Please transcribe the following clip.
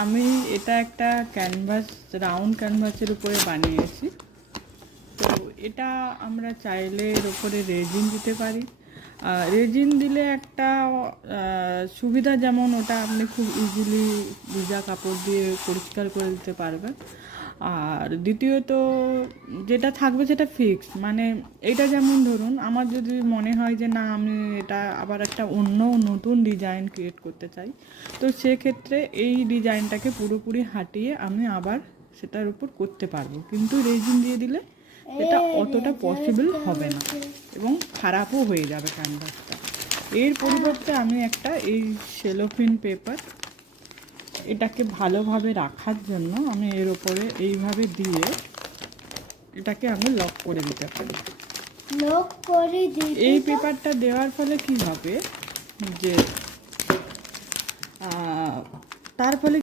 আমি এটা একটা ক্যানভাস, রাউন্ড ক্যানভাসের উপরে বানিয়েছি। তো এটা আমরা চাইলে এর উপরে রেজিন দিতে পারি। রেজিন দিলে একটা সুবিধা, যেমন ওটা আপনি খুব ইজিলি ভিজা কাপড় দিয়ে পরিষ্কার করে দিতে পারবেন। আর দ্বিতীয়ত যেটা থাকবে সেটা ফিক্স, মানে এটা যেমন ধরুন আমার যদি মনে হয় যে না আমি এটা আবার একটা অন্য নতুন ডিজাইন ক্রিয়েট করতে চাই, তো সেক্ষেত্রে এই ডিজাইনটাকে পুরোপুরি হাটিয়ে আমি আবার সেটার উপর করতে পারবো। কিন্তু রেজিন দিয়ে দিলে এটা অতটা পসিবল হবে না এবং খারাপও হয়ে যাবে ক্যানভাসটা। এর পরিবর্তে আমি একটা এই সেলোফিন পেপার, এটাকে ভালোভাবে রাখার জন্য আমি এর ওপরে এইভাবে দিয়ে এটাকে আমি লক করে দিতে পারি। লক করে দিই। এই পেপারটা দেওয়ার ফলে কি হবে যে তার ফলে